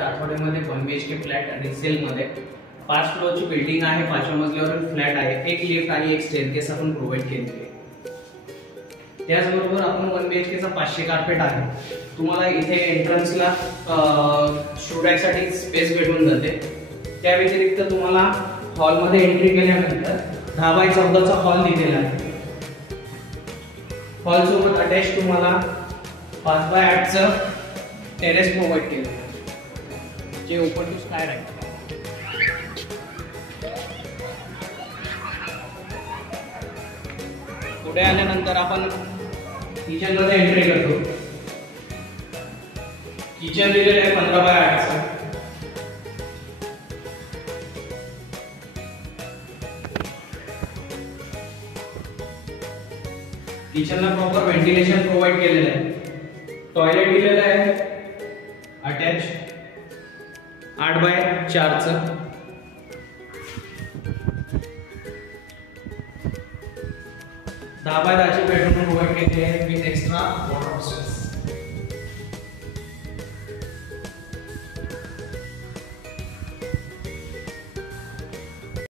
आठवड्यामध्ये 1 BHK flat आणि सेलमध्ये 5 फ्लोअरची बिल्डिंग आहे, 5व्या मजल्यावर फ्लॅट आहे, एक लिफ्ट आणि एक स्टेअरकेस आपण प्रोव्हाइड केलेली आहे. त्याचबरोबर आपण 1 BHK चा 500 कार्पेट आहे. तुम्हाला इथे एंट्रन्सला शूरॅकसाठी स्पेस भेटून जाते. त्या व्यतिरिक्त तुम्हाला हॉलमध्ये एंट्री केल्यानंतर 10 बाय 14 चा हॉल दिलेला आहे. हॉल सोबत अटॅच तुम्हाला 5 बाय 8 चं टेरेस प्रोव्हाइड केलेलं आहे, जे ओपन टू स्काय राहील. पुढे आल्यानंतर आपण किचन मध्ये एंट्री करतो. किचन दिलेलं आहे 15 बाय 8 चं. किचनला प्रॉपर व्हेंटिलेशन प्रोव्हाइड केलेलं आहे. टॉयलेट दिलेलं आहे अटॅच 8 बाय 4 चं. दहा बाय 10 ची बेडरूम प्रोव्हाइड केलेली आहे विथ एक्स्ट्रा वॉर्डरोब्स.